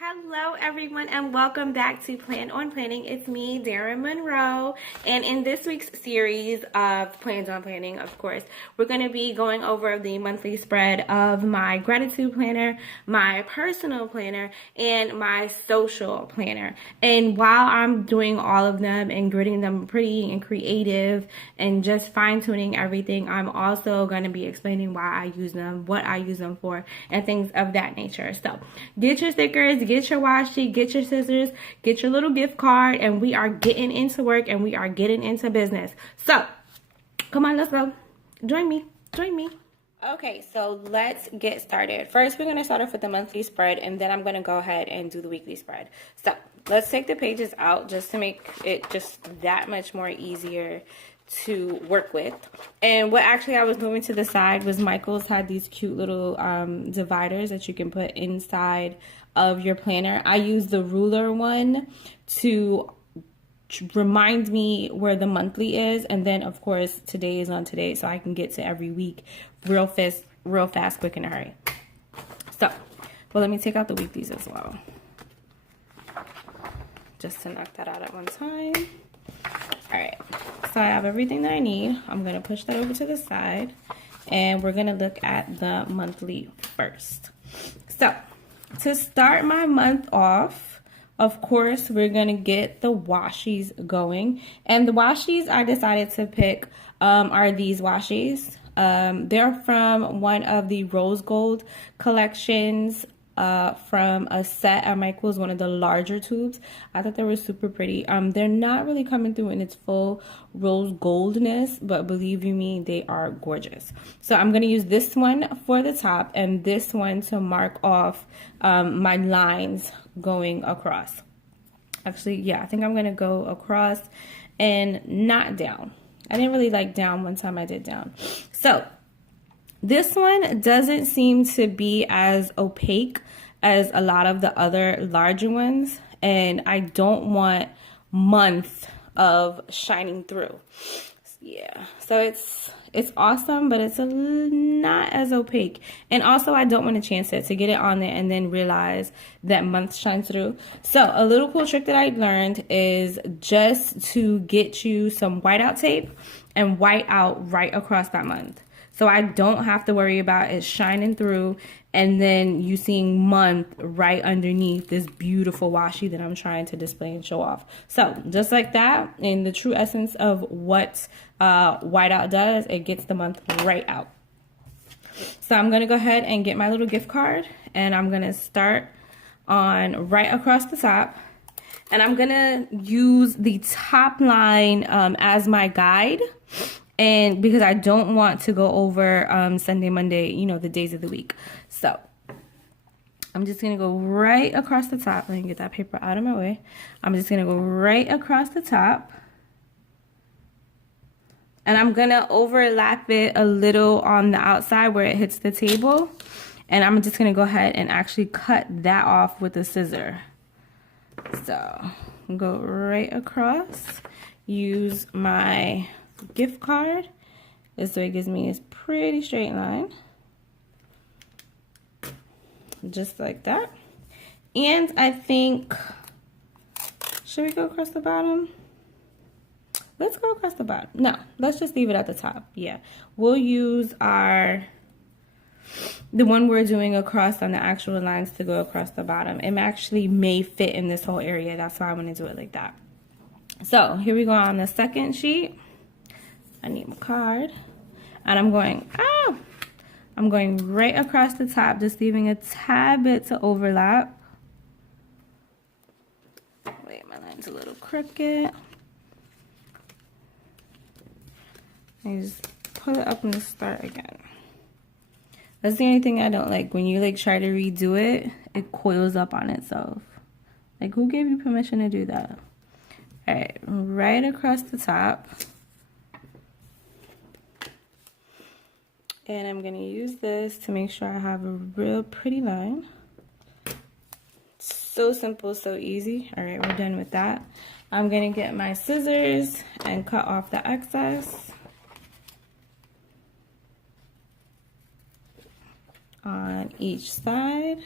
Hello everyone and welcome back to Plan on Planning. It's me, Darren Monroe, and in this week's series of Plans on Planning, of course, we're going to be going over the monthly spread of my gratitude planner, my personal planner, and my social planner. And while I'm doing all of them and gritting them pretty and creative and just fine-tuning everything, I'm also going to be explaining why I use them, what I use them for, and things of that nature. So get your stickers, get your washi, get your scissors, get your little gift card, and we are getting into work and we are getting into business. So come on, let's go. Join me. Okay, so let's get started. First, we're going to start off with the monthly spread, and then I'm going to go ahead and do the weekly spread. So let's take the pages out just to make it just that much more easier to work with. And what actually I was moving to the side was Michael's had these cute little dividers that you can put inside of your planner. I use the ruler one to remind me where the monthly is, and then of course today is on today, so I can get to every week real fast, quick, in a hurry. So, well, let me take out the weeklies as well, just to knock that out at one time. All right, so I have everything that I need. I'm gonna push that over to the side, and we're gonna look at the monthly first. So, to start my month off, of course, we're going to get the washies going. And the washies I decided to pick are these washies. They're from one of the rose gold collections from a set at Michael's, one of the larger tubes. I thought they were super pretty. They're not really coming through in its full rose goldness, but believe you me, they are gorgeous. So I'm going to use this one for the top and this one to mark off my lines going across. Actually, yeah, I think I'm going to go across and not down. I didn't really like down. One time I did down. So this one doesn't seem to be as opaque as a lot of the other larger ones, and I don't want month of shining through. Yeah, so it's awesome, but it's not as opaque. And also, I don't want to chance it to get it on there and then realize that month shines through. So a little cool trick that I learned is just to get you some whiteout tape and white out right across that month. So I don't have to worry about it shining through and then you seeing month right underneath this beautiful washi that I'm trying to display and show off. So just like that, in the true essence of what whiteout does, it gets the month right out. So I'm going to go ahead and get my little gift card, and I'm going to start on right across the top. And I'm going to use the top line as my guide. And because I don't want to go over Sunday, Monday, you know, the days of the week. So I'm just going to go right across the top. Let me get that paper out of my way. I'm just going to go right across the top. And I'm going to overlap it a little on the outside where it hits the table. And I'm just going to go ahead and actually cut that off with a scissor. So go right across. Use my gift card. This way it gives me a pretty straight line. Just like that. And I think, should we go across the bottom? Let's go across the bottom. No, let's just leave it at the top. Yeah, we'll use the one we're doing across on the actual lines to go across the bottom. It actually may fit in this whole area. That's why I want to do it like that. So here we go on the second sheet. I need my card, and I'm going right across the top, just leaving a tad bit to overlap. Wait, my line's a little crooked. I just pull it up and start again. That's the only thing I don't like. When you like try to redo it, it coils up on itself. Like, who gave you permission to do that? All right, right across the top. And I'm going to use this to make sure I have a real pretty line. So simple, so easy. All right, we're done with that. I'm going to get my scissors and cut off the excess on each side.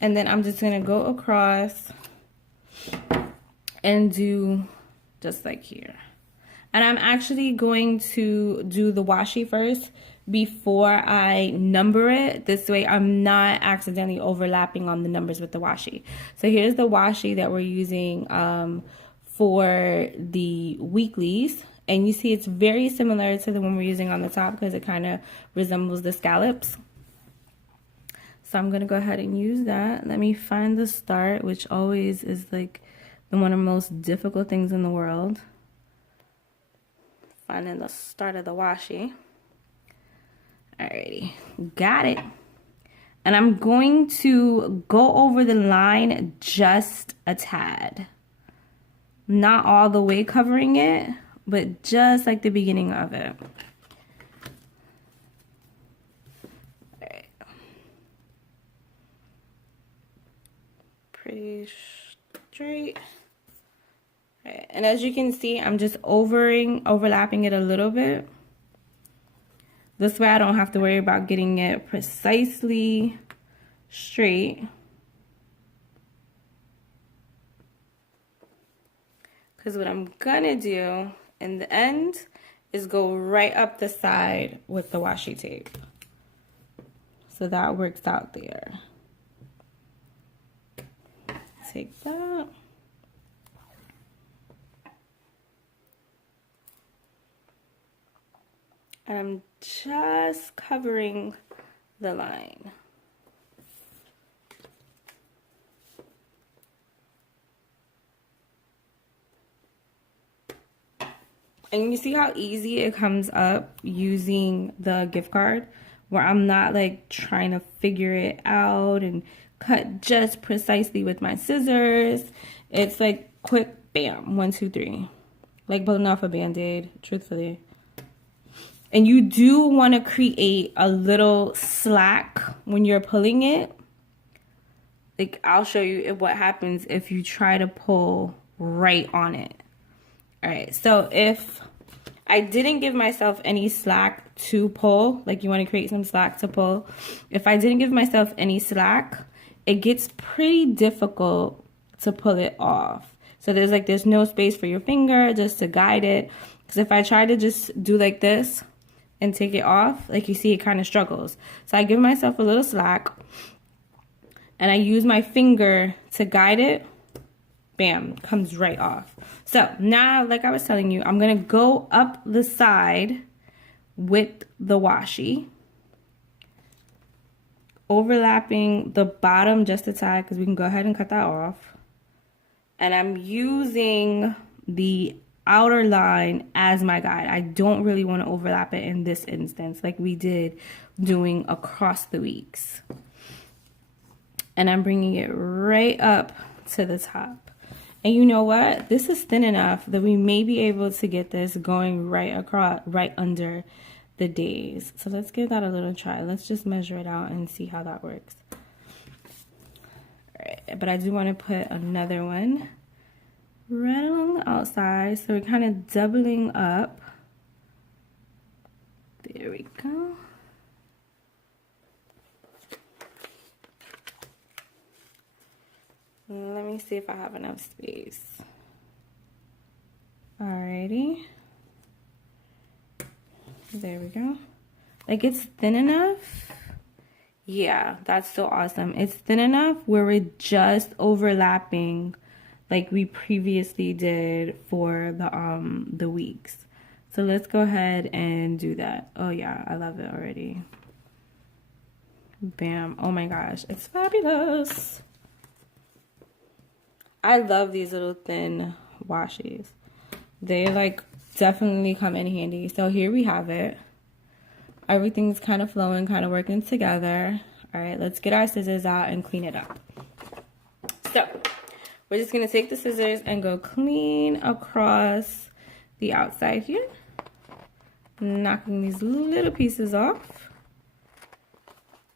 And then I'm just going to go across and do just like here. And I'm actually going to do the washi first before I number it. This way I'm not accidentally overlapping on the numbers with the washi. So here's the washi that we're using for the weeklies. And you see it's very similar to the one we're using on the top because it kind of resembles the scallops. So I'm going to go ahead and use that. Let me find the start, which always is like one of the most difficult things in the world. Finding the start of the washi. Alrighty, got it. And I'm going to go over the line just a tad. Not all the way covering it, but just like the beginning of it. Alright. Pretty straight. Alright. And as you can see, I'm just overlapping it a little bit. This way I don't have to worry about getting it precisely straight. Because what I'm gonna do in the end is go right up the side with the washi tape. So that works out there. Take that. And I'm just covering the line. And you see how easy it comes up using the gift card, where I'm not like trying to figure it out and cut just precisely with my scissors. It's like quick, bam, 1, 2, 3. Like pulling off a band-aid, truthfully. And you do want to create a little slack when you're pulling it. Like, I'll show you what happens if you try to pull right on it. All right, so if I didn't give myself any slack to pull, like you want to create some slack to pull. If I didn't give myself any slack, it gets pretty difficult to pull it off. So there's no space for your finger just to guide it. Because if I try to just do like this and take it off, like you see, it kind of struggles. So I give myself a little slack and I use my finger to guide it. Bam, comes right off. So now, like I was telling you, I'm gonna go up the side with the washi, overlapping the bottom just a tad because we can go ahead and cut that off. And I'm using the outer line as my guide. I don't really want to overlap it in this instance like we did doing across the weeks. And I'm bringing it right up to the top. And you know what? This is thin enough that we may be able to get this going right across, right under the days. So let's give that a little try. Let's just measure it out and see how that works. All right, but I do want to put another one right along the outside, so we're kind of doubling up. There we go. Let me see if I have enough space. Alrighty. There we go. Like, it's thin enough. Yeah, that's so awesome. It's thin enough where we're just overlapping like we previously did for the weeks. So let's go ahead and do that. Oh yeah, I love it already. Bam. Oh my gosh, it's fabulous. I love these little thin washies. They like definitely come in handy. So here we have it. Everything's kind of flowing, kind of working together. All right, let's get our scissors out and clean it up. So we're just gonna take the scissors and go clean across the outside here, knocking these little pieces off,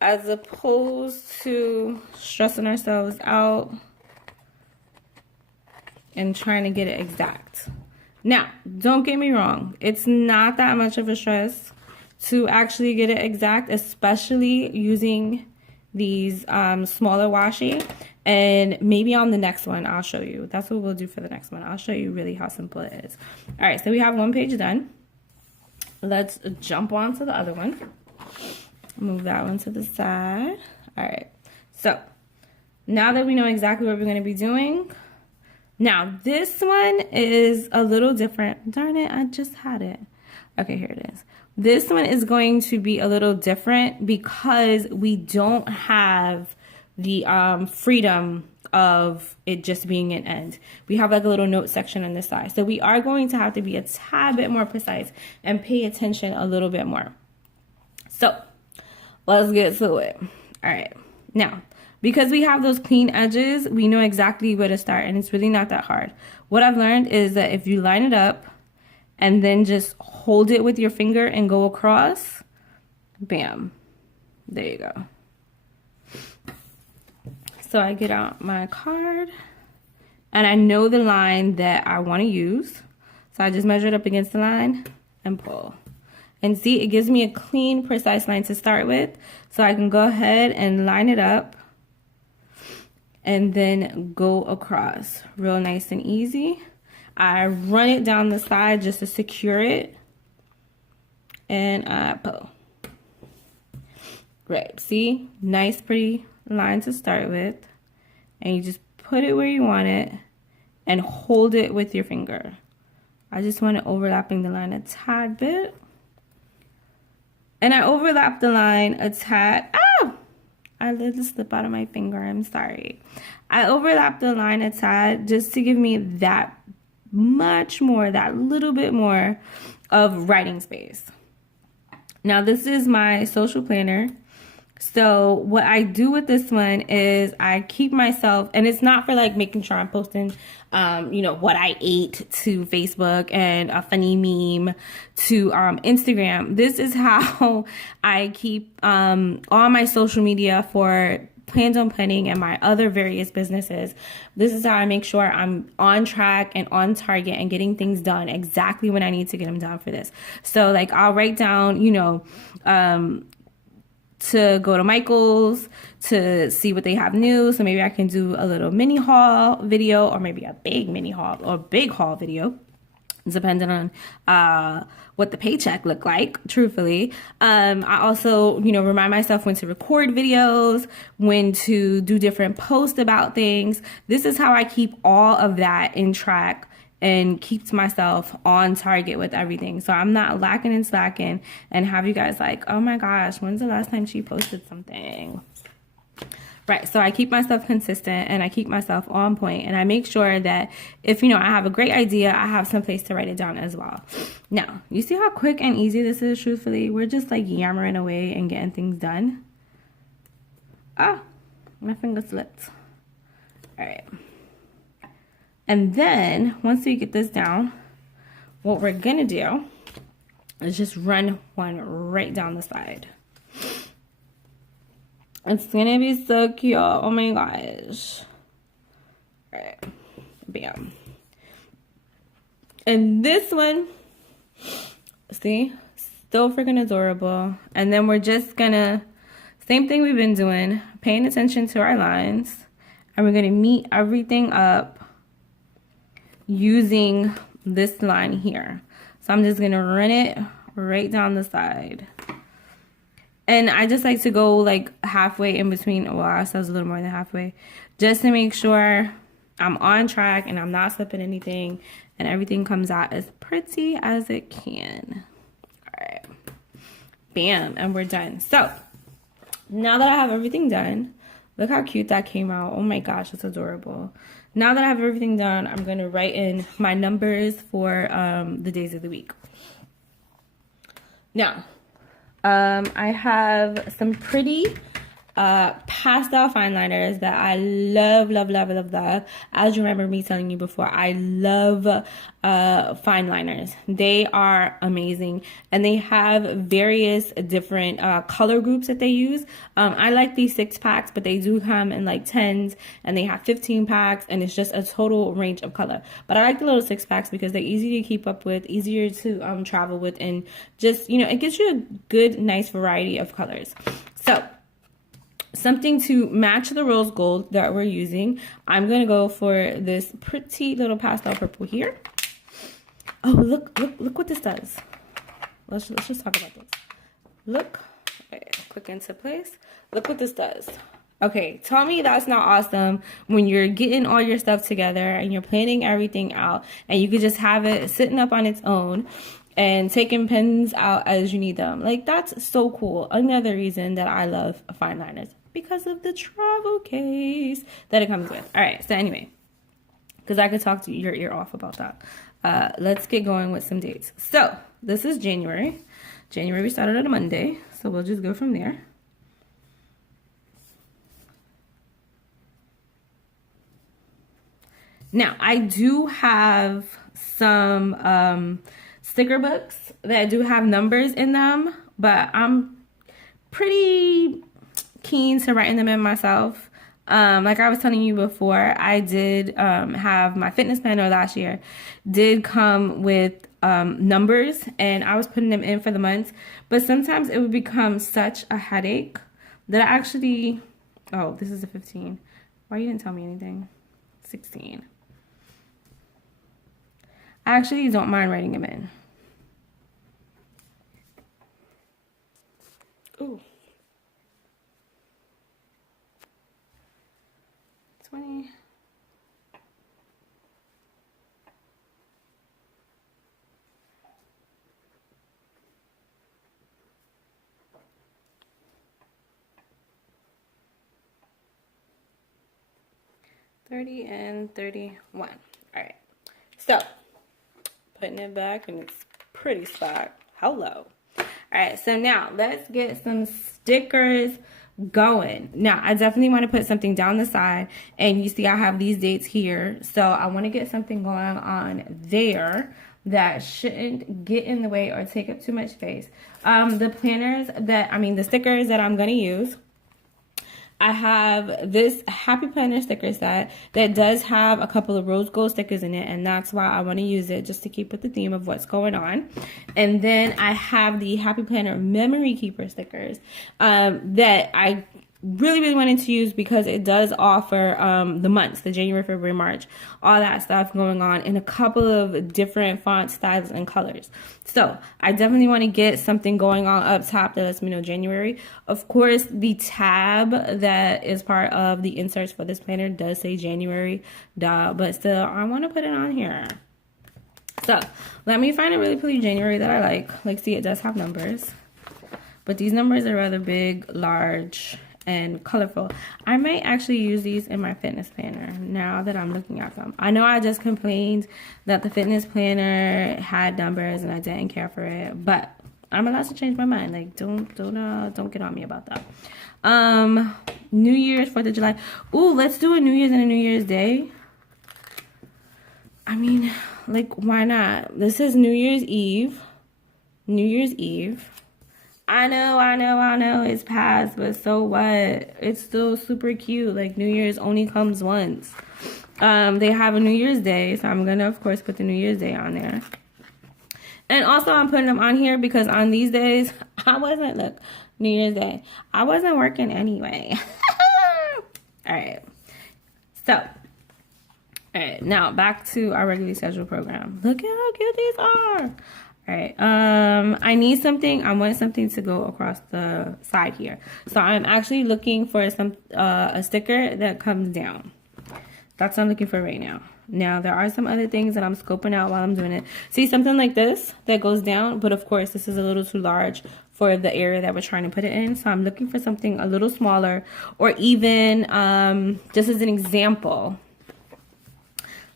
as opposed to stressing ourselves out and trying to get it exact. Now, don't get me wrong, it's not that much of a stress to actually get it exact, especially using these smaller washi, and maybe on the next one I'll show you. That's what we'll do for the next one. I'll show you really how simple it is. All right, so we have one page done. Let's jump on to the other one. Move that one to the side. All right, so now that we know exactly what we're going to be doing, now this one is a little different. Darn it, I just had it. Okay, here it is. This one is going to be a little different because we don't have the freedom of it just being an end. We have like a little note section on this side. So we are going to have to be a tad bit more precise and pay attention a little bit more. So let's get to it. All right. Now, because we have those clean edges, we know exactly where to start, and it's really not that hard. What I've learned is that if you line it up and then just hold it with your finger and go across, bam, there you go. So I get out my card and I know the line that I want to use. So I just measure it up against the line and pull. And see, it gives me a clean, precise line to start with. So I can go ahead and line it up and then go across real nice and easy. I run it down the side just to secure it, and I pull. Right, see, nice pretty line to start with, and you just put it where you want it and hold it with your finger. I just want it overlapping the line a tad bit, and I overlap the line a tad. I let it slip out of my finger, I'm sorry. I overlap the line a tad just to give me that much more, that little bit more of writing space. Now this is my social planner. So what I do with this one is I keep myself, and it's not for like making sure I'm posting, what I ate to Facebook and a funny meme to Instagram. This is how I keep all my social media for Plans on Planning and my other various businesses. This is how I make sure I'm on track and on target and getting things done exactly when I need to get them done for this. So like I'll write down, to go to Michael's to see what they have new. So maybe I can do a little mini haul video, or maybe a big mini haul or big haul video, depending on what the paycheck look like, truthfully. I also, remind myself when to record videos, when to do different posts about things. This is how I keep all of that in track and keeps myself on target with everything. So I'm not lacking and slacking and have you guys like, oh my gosh, when's the last time she posted something? Right, so I keep myself consistent and I keep myself on point, and I make sure that if, I have a great idea, I have some place to write it down as well. Now, you see how quick and easy this is, truthfully? We're just like yammering away and getting things done. Ah, my finger slipped. All right. And then once we get this down, what we're gonna do is just run one right down the side. It's gonna be so cute. Oh my gosh. All right, bam. And this one, see, still freaking adorable. And then we're just gonna, same thing we've been doing, paying attention to our lines, and we're gonna meet everything up using this line here. So I'm just gonna run it right down the side. And I just like to go like halfway in between. Well, I was a little more than halfway, just to make sure I'm on track and I'm not slipping anything and everything comes out as pretty as it can. All right, bam, and we're done. So now that I have everything done, look how cute that came out. Oh my gosh, it's adorable. Now that I have everything done, I'm going to write in my numbers for the days of the week. Now, I have some pretty pastel fine liners that I love. As you remember me telling you before, I love fine liners. They are amazing, and they have various different color groups that they use. I like these 6-packs, but they do come in like 10s, and they have 15 packs, and it's just a total range of color. But I like the little 6-packs because they're easy to keep up with, easier to travel with, and just, it gives you a good, nice variety of colors. So something to match the rose gold that we're using, I'm going to go for this pretty little pastel purple here. Oh, look what this does. Let's just talk about this. Look, wait, click into place. Look what this does. Okay, tell me that's not awesome when you're getting all your stuff together and you're planning everything out and you could just have it sitting up on its own and taking pens out as you need them. Like, that's so cool. Another reason that I love fine liners, because of the travel case that it comes with. All right, so anyway, because I could talk to your ear off about that. Let's get going with some dates. So this is January. January, we started on a Monday, so we'll just go from there. Now, I do have some sticker books that do have numbers in them, but I'm pretty keen to writing them in myself. Like I was telling you before, I did have my fitness planner last year, did come with numbers, and I was putting them in for the months, but sometimes it would become such a headache that I actually, oh, this is a 15. Why you didn't tell me anything? 16. I actually don't mind writing them in. Ooh. 20. $30 and $31. All right. So putting it back in its pretty spot. Hello. All right, so now let's get some stickers going. Now, I definitely want to put something down the side, and you see I have these dates here, so I want to get something going on there that shouldn't get in the way or take up too much space. The stickers that I'm going to use, I have this Happy Planner sticker set that does have a couple of rose gold stickers in it, and that's why I want to use it, just to keep with the theme of what's going on. And then I have the Happy Planner Memory Keeper stickers that I really wanted to use because it does offer the months, the January, February, March, all that stuff going on in a couple of different font styles and colors. So I definitely want to get something going on up top that lets me know January. Of course, the tab that is part of the inserts for this planner does say January, but still I want to put it on here. So let me find a really pretty January that I like. Like, see, it does have numbers, but these numbers are rather big, large, and colorful. I might actually use these in my fitness planner now that I'm looking at them. I know I just complained that the fitness planner had numbers and I didn't care for it, but I'm allowed to change my mind. Like, don't get on me about that. New Year's, 4th of July. Ooh, let's do a New Year's and a New Year's Day. I mean, like, why not? This is New Year's Eve. New Year's Eve. I know it's past, but so what? It's still super cute. Like, New Year's only comes once. They have a New Year's Day, so I'm gonna, of course, put the New Year's Day on there. And also, I'm putting them on here because on these days, New Year's Day, I wasn't working anyway. All right. So, all right, now back to our regularly scheduled program. Look at how cute these are. All right, I want something to go across the side here. So I'm actually looking for a sticker that comes down. That's what I'm looking for right now. Now, there are some other things that I'm scoping out while I'm doing it. See, something like this that goes down, but of course, this is a little too large for the area that we're trying to put it in. So I'm looking for something a little smaller, or even, just as an example,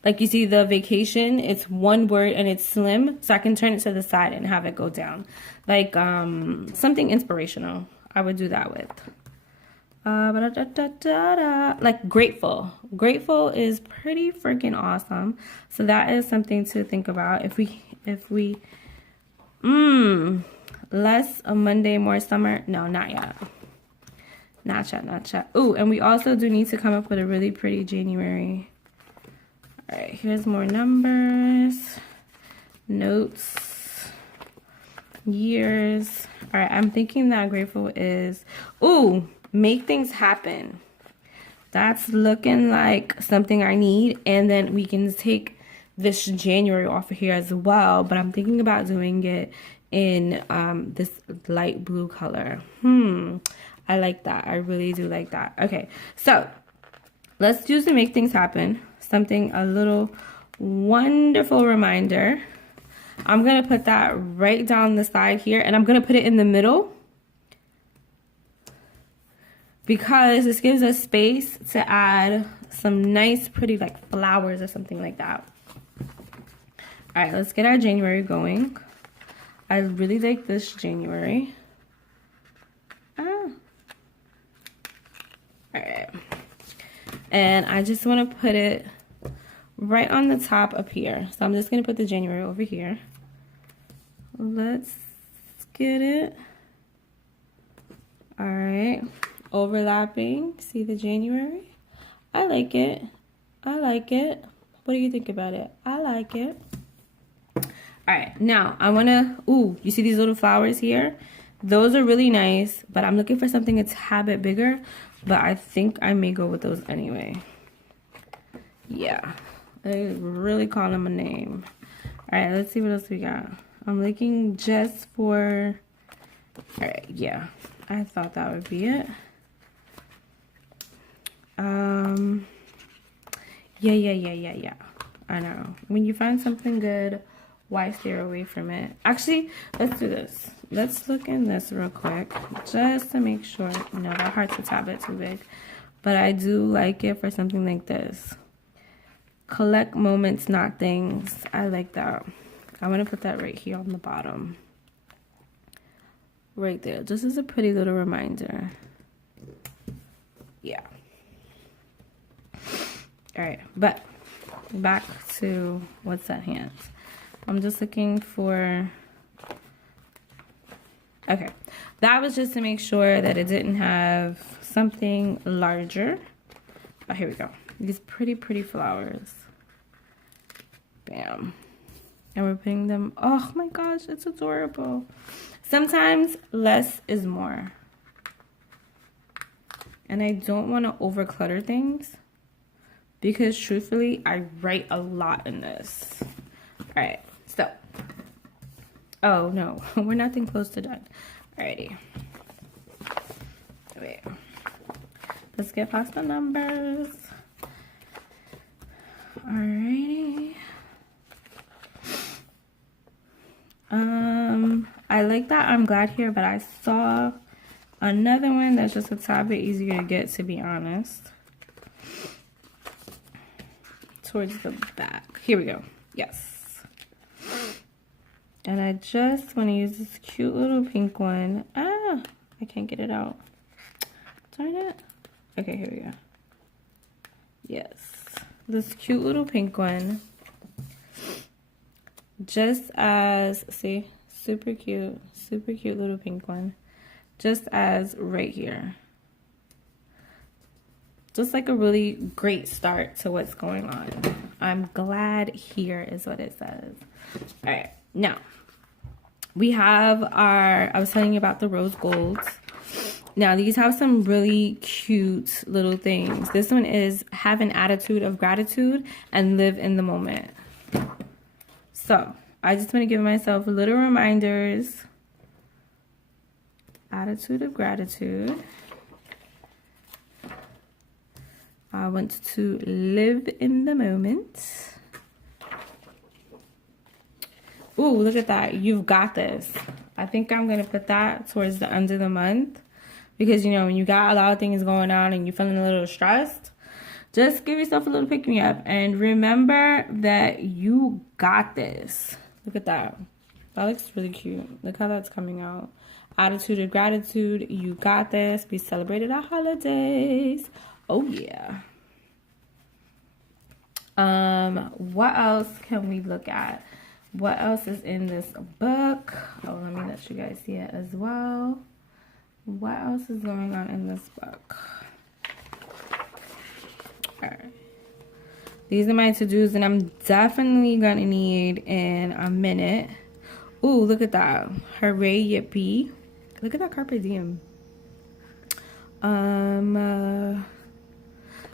like you see the vacation, it's one word and it's slim, so I can turn it to the side and have it go down. Like something inspirational, I would do that with. Like grateful. Grateful is pretty freaking awesome. So that is something to think about. If we less a Monday, more summer. No, not yet. Not yet. Ooh, and we also do need to come up with a really pretty January. All right, here's more numbers, notes, years. All right, I'm thinking that grateful is, ooh, make things happen. That's looking like something I need. And then we can take this January off of here as well. But I'm thinking about doing it in this light blue color. I like that. I really do like that. Okay, so let's do some make things happen. Something, a little wonderful reminder. I'm going to put that right down the side here. And I'm going to put it in the middle, because this gives us space to add some nice, pretty, like, flowers or something like that. All right, let's get our January going. I really like this January. All right. And I just want to put it right on the top up here. So I'm just going to put the January over here. Let's get it. All right. Overlapping. See the January? I like it. I like it. What do you think about it? I like it. All right. Now, I want to... Ooh, you see these little flowers here? Those are really nice, but I'm looking for something a tad bit bigger. But I think I may go with those anyway. Yeah. I really call them a name. All right, let's see what else we got. I'm looking just for... All right, yeah. I thought that would be it. Yeah. I know. When you find something good, why steer away from it? Actually, let's do this. Let's look in this real quick, just to make sure. No, that heart's a tad bit too big. But I do like it for something like this. Collect moments, not things. I like that. I want to put that right here on the bottom. Right there. Just as a pretty little reminder. Yeah. Alright, but back to what's at hand. I'm just looking for... Okay. That was just to make sure that it didn't have something larger. Oh, here we go. These pretty flowers. Bam. And we're putting them... Oh my gosh, it's adorable. Sometimes less is more. And I don't want to overclutter things, because truthfully, I write a lot in this. Alright, so. Oh no, we're nothing close to done. Alrighty. Wait. Let's get past the numbers. Alrighty. I like that I'm glad here, but I saw another one that's just a tad bit easier to get, to be honest. Towards the back. Here we go. Yes. And I just want to use this cute little pink one. Ah, I can't get it out. Darn it. Okay, here we go. Yes. This cute little pink one. Just as, see, super cute little pink one. Just as right here. Just like a really great start to what's going on. I'm glad here is what it says. All right, now we have our, I was telling you about the rose golds. Now these have some really cute little things. This one is have an attitude of gratitude and live in the moment. So I just want to give myself little reminders. Attitude of gratitude. I want to live in the moment. Ooh, look at that. You've got this. I think I'm going to put that towards the end of the month. Because, you know, when you got a lot of things going on and you're feeling a little stressed, just give yourself a little pick-me-up. And remember that you got this. Look at that. That looks really cute. Look how that's coming out. Attitude of gratitude. You got this. We celebrated our holidays. Oh, yeah. What else can we look at? What else is in this book? Oh, let me let you guys see it as well. What else is going on in this book? Alright. These are my to-dos, and I'm definitely gonna need in a minute. Ooh, look at that. Hooray, yippee. Look at that carpe diem.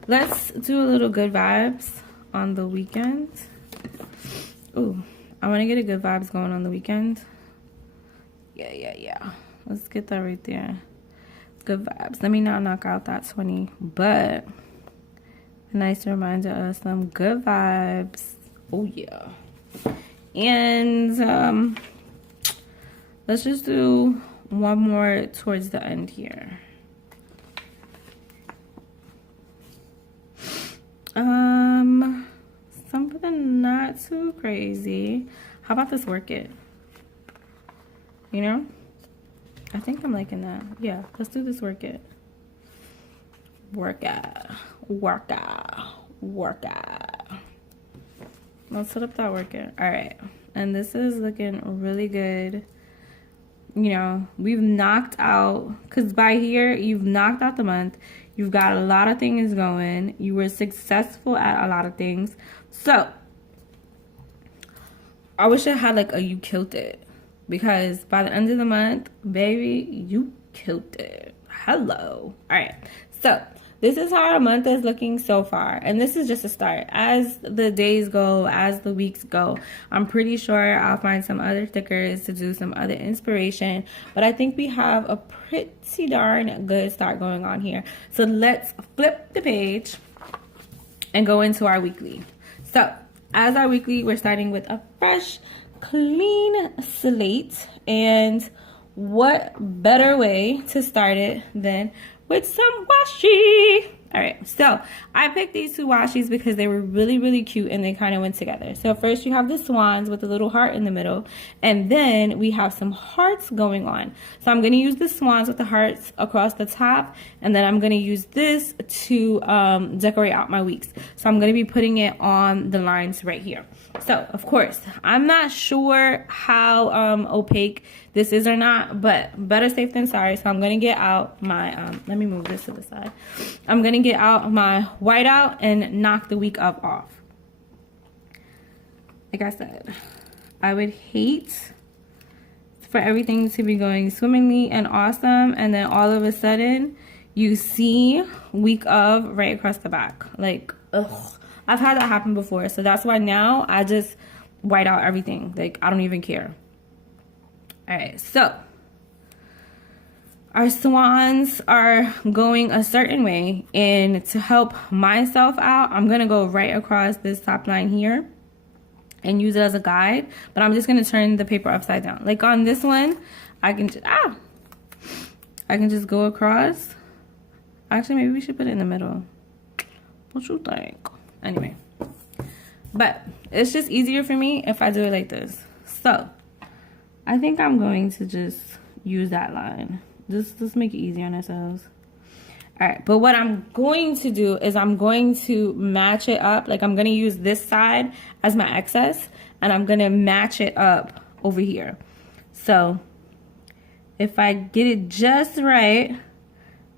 Let's do a little good vibes on the weekend. Ooh, I want to get a good vibes going on the weekend. Yeah. Let's get that right there. Good vibes. Let me not knock out that 20, but a nice reminder of some good vibes. Oh yeah. And let's just do one more towards the end here. Something not too crazy. How about this work it? You know? I think I'm liking that. Yeah, let's do this work it. Workout. Let's set up that workout. All right. And this is looking really good. You know, we've knocked out, because by here, you've knocked out the month. You've got a lot of things going. You were successful at a lot of things. So, I wish I had like a you killed it. Because by the end of the month, baby, you killed it. Hello. All right. So, this is how our month is looking so far. And this is just a start. As the days go, as the weeks go, I'm pretty sure I'll find some other stickers to do some other inspiration. But I think we have a pretty darn good start going on here. So let's flip the page and go into our weekly. So as our weekly, we're starting with a fresh, clean slate. And what better way to start it than with some washi. All right, so I picked these two washis because they were really, really cute and they kind of went together. So first you have the swans with a little heart in the middle, and then we have some hearts going on. So I'm going to use the swans with the hearts across the top, and then I'm going to use this to decorate out my weeks. So I'm going to be putting it on the lines right here. So of course, I'm not sure how opaque this is or not, but better safe than sorry. So I'm going to get out my, let me move this to the side. I'm going to get out my whiteout and knock the week up off. Like I said, I would hate for everything to be going swimmingly and awesome, and then all of a sudden you see week of right across the back. Like, ugh. I've had that happen before, so that's why now I just white out everything. Like, I don't even care. All right, so our swans are going a certain way, and to help myself out, I'm gonna go right across this top line here and use it as a guide, but I'm just gonna turn the paper upside down. Like on this one, I can just go across. Actually, maybe we should put it in the middle. What you think? Anyway, but it's just easier for me if I do it like this. So I think I'm going to just use that line. Just make it easier on ourselves. All right, but what I'm going to do is I'm going to match it up. Like I'm going to use this side as my excess, and I'm going to match it up over here. So if I get it just right,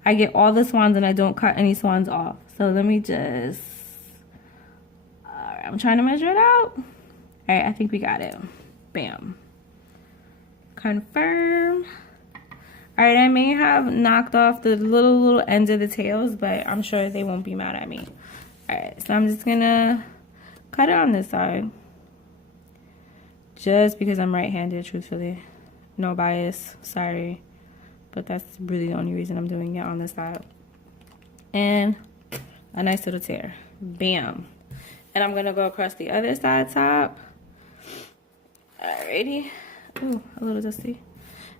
I get all the swans and I don't cut any swans off. So let me just, I'm trying to measure it out. All right, I think we got it. Bam. Confirm. All right, I may have knocked off the little ends of the tails, but I'm sure they won't be mad at me. All right, so I'm just gonna cut it on this side. Just because I'm right-handed, truthfully. No bias, sorry. But that's really the only reason I'm doing it on this side. And a nice little tear. Bam. And I'm going to go across the other side top. Alrighty. Ooh, a little dusty.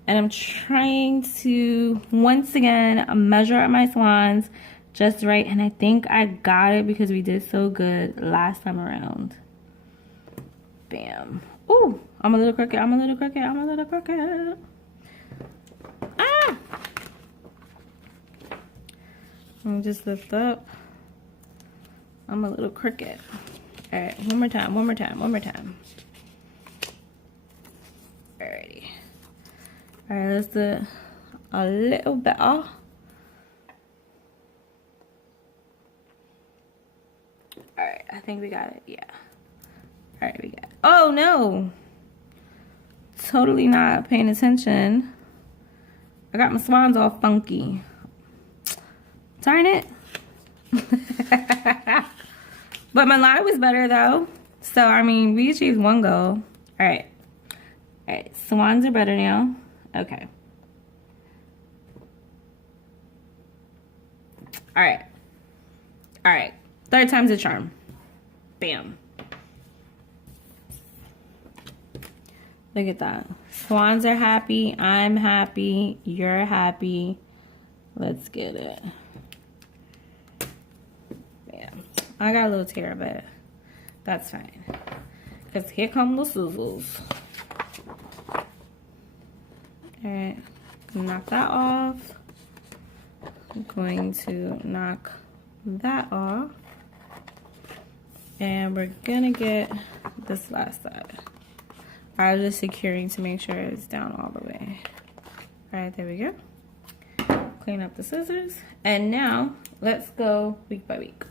And I'm trying to, once again, measure up my swans just right. And I think I got it because we did so good last time around. Bam. Ooh, I'm a little crooked. Ah! Let me just lift up. I'm a little crooked. All right, one more time. Alrighty. All right, let's do it a little better. All right, I think we got it. Yeah. All right, we got it. Oh no! Totally not paying attention. I got my swans all funky. Darn it. But my line was better though. So, I mean, we achieved one goal. All right. All right. Swans are better now. Okay. All right. All right. Third time's a charm. Bam. Look at that. Swans are happy. I'm happy. You're happy. Let's get it. Bam. I got a little tear, but that's fine. Because here come the sizzles. Alright. Knock that off. I'm going to knock that off. And we're gonna get this last side. I was just securing to make sure it's down all the way. Alright, there we go. Clean up the scissors. And now, let's go week by week.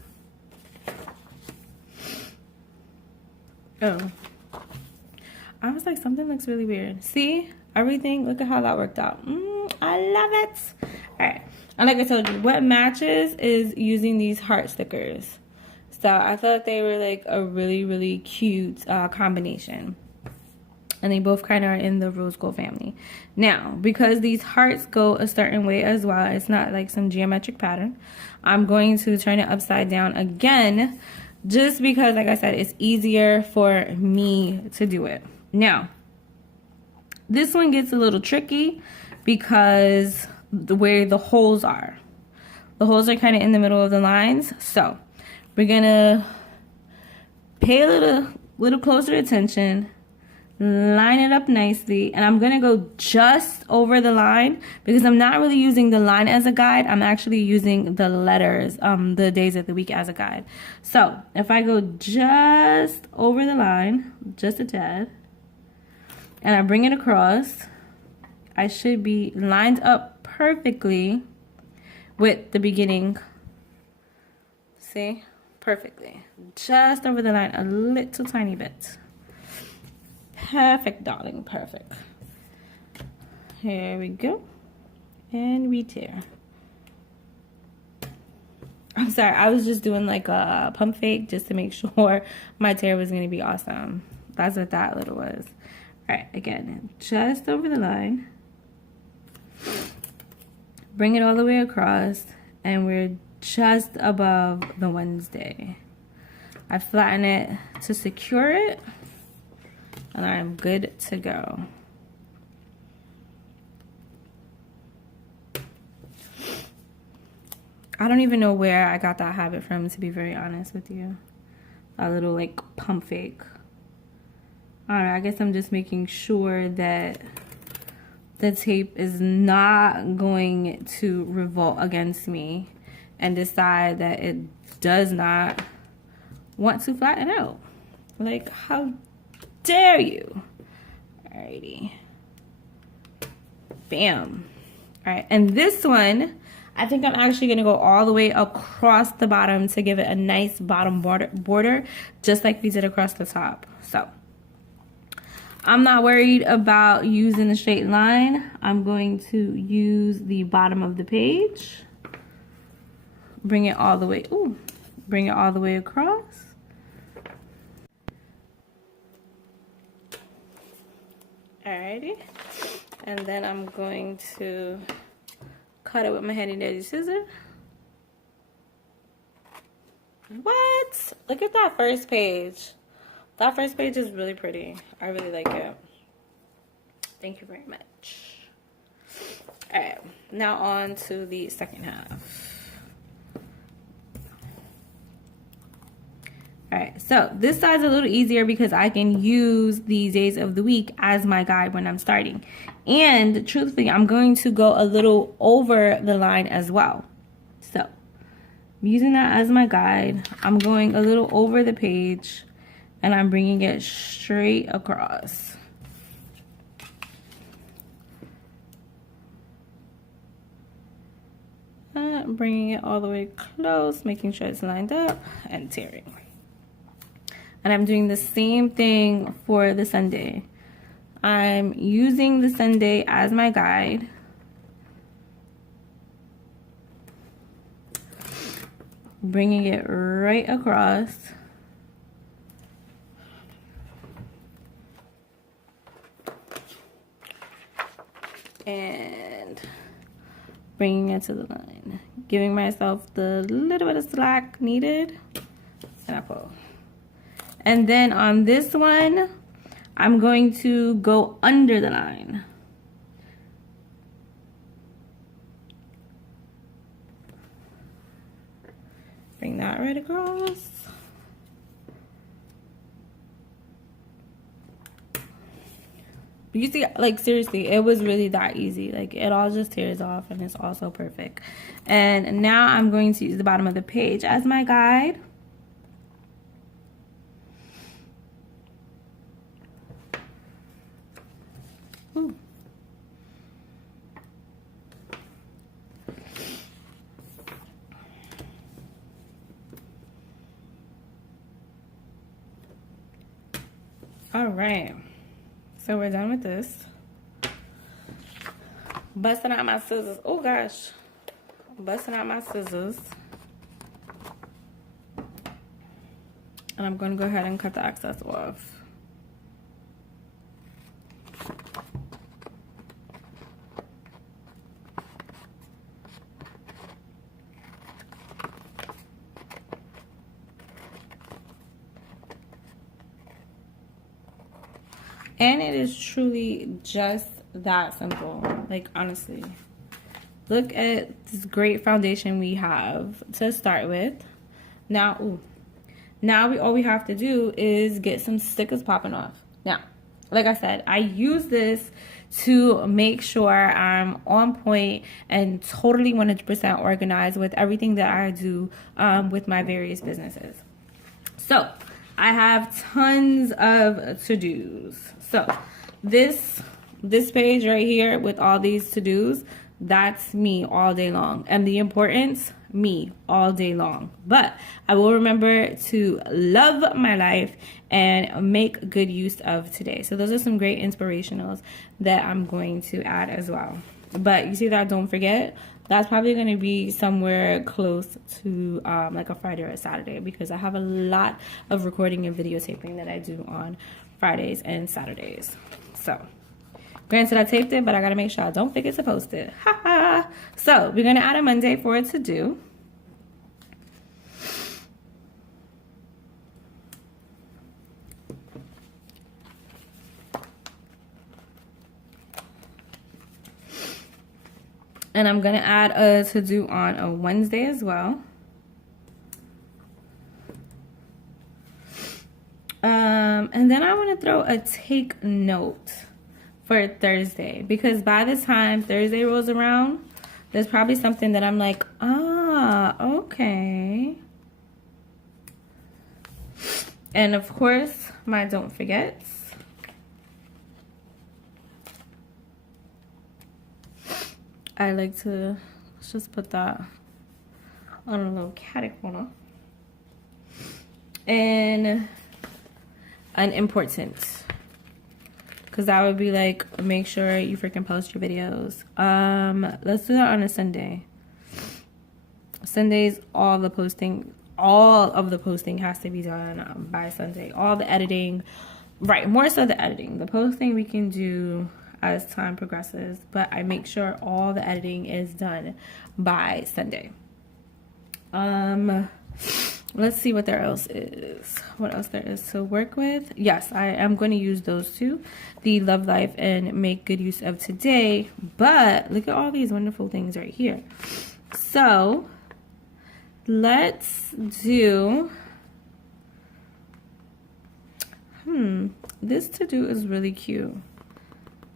Oh. I was like, something looks really weird. See? Everything, look at how that worked out. I love it. Alright. And like I told you, what matches is using these heart stickers. So I thought they were like a really, really cute combination. And they both kind of are in the rose gold family. Now, because these hearts go a certain way as well, it's not like some geometric pattern, I'm going to turn it upside down again, just because, like I said, it's easier for me to do it. Now, this one gets a little tricky because the way the holes are. The holes are kind of in the middle of the lines. So, we're going to pay a little closer attention. Line it up nicely, and I'm gonna go just over the line because I'm not really using the line as a guide. I'm actually using the letters, the days of the week as a guide. So if I go just over the line, just a tad, and I bring it across, I should be lined up perfectly with the beginning. See? Perfectly. Just over the line, a little tiny bit. Perfect, darling, perfect. Here we go. And we tear. I'm sorry, I was just doing like a pump fake just to make sure my tear was going to be awesome. That's what that little was. Alright, again, just over the line. Bring it all the way across. And we're just above the Wednesday. I flatten it to secure it. And I'm good to go. I don't even know where I got that habit from, to be very honest with you. A little like pump fake. Alright, I guess I'm just making sure that the tape is not going to revolt against me and decide that it does not want to flatten out. Like, how dare you? Alrighty. Bam. Alright, and this one, I think I'm actually going to go all the way across the bottom to give it a nice bottom border, just like we did across the top. So, I'm not worried about using a straight line. I'm going to use the bottom of the page. Bring it all the way, bring it all the way across. Alrighty, and then I'm going to cut it with my handy dandy scissor. What? Look at that first page. That first page is really pretty. I really like it. Thank you very much. Alright, now on to the second half. Alright, so this side's a little easier because I can use the days of the week as my guide when I'm starting. And truthfully, I'm going to go a little over the line as well. So, I'm using that as my guide. I'm going a little over the page and I'm bringing it straight across. I'm bringing it all the way close, making sure it's lined up and tearing. And I'm doing the same thing for the Sunday. I'm using the Sunday as my guide. bringing it right across. And bringing it to the line, giving myself the little bit of slack needed, and I pull. And then on this one, I'm going to go under the line. Bring that right across. You see, like, seriously, it was really that easy. Like, it all just tears off, and it's also perfect. And now I'm going to use the bottom of the page as my guide. Ooh. All right. So we're done with this. Busting out my scissors. Oh gosh. Busting out my scissors. And I'm going to go ahead and cut the excess off. And it is truly just that simple. Like, honestly. Look at this great foundation we have to start with. Now, all we have to do is get some stickers popping off. Now, like I said, I use this to make sure I'm on point and totally 100% organized with everything that I do with my various businesses. So, I have tons of to-dos. So, this page right here with all these to-dos, that's me all day long. And the importance, me all day long. But I will remember to love my life and make good use of today. So those are some great inspirationals that I'm going to add as well. But you see that don't forget, that's probably going to be somewhere close to like a Friday or a Saturday, because I have a lot of recording and videotaping that I do on Fridays and Saturdays. So granted, I taped it, but I got to make sure I don't forget to post it. Ha ha. So we're going to add a Monday for it to do. And I'm going to add a to-do on a Wednesday as well. And then I want to throw a take note for Thursday, because by the time Thursday rolls around, there's probably something that I'm like, okay. And of course, my don't forgets. I like to, let's just put that on a little catty corner. And unimportant, because that would be like, make sure you freaking post your videos. Let's do that on a Sunday. Sundays, all of the posting has to be done by Sunday. All the editing, right, more so the editing. The posting we can do as time progresses, but I make sure all the editing is done by Sunday. Let's see what there else is. What else there is to work with. Yes, I am going to use those two, the love life and make good use of today. But look at all these wonderful things right here. So let's do, this to do is really cute.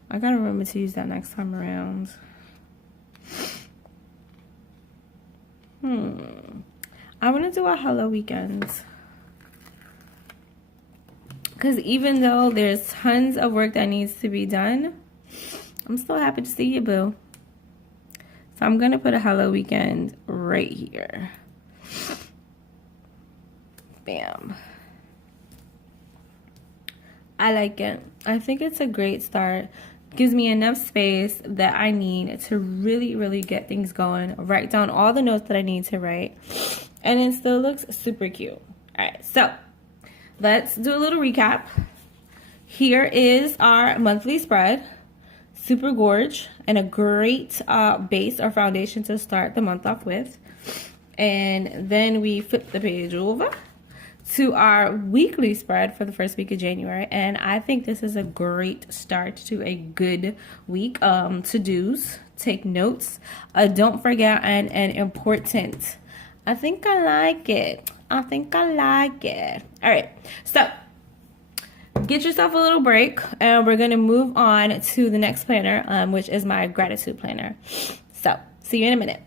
I gotta remember to use that next time around. I want to do a hello weekend, because even though there's tons of work that needs to be done, I'm still happy to see you, boo. So I'm gonna put a hello weekend right here. Bam. I like it. I think it's a great start. Gives me enough space that I need to really, really get things going. Write down all the notes that I need to write. and it still looks super cute. All right, so let's do a little recap. Here is our monthly spread. Super gorge and a great base or foundation to start the month off with. And then we flip the page over to our weekly spread for the first week of January, and I think this is a great start to a good week. To-dos, take notes, don't forget an important. I think I like it. All right, so get yourself a little break, and we're gonna move on to the next planner, which is my gratitude planner. So see you in a minute.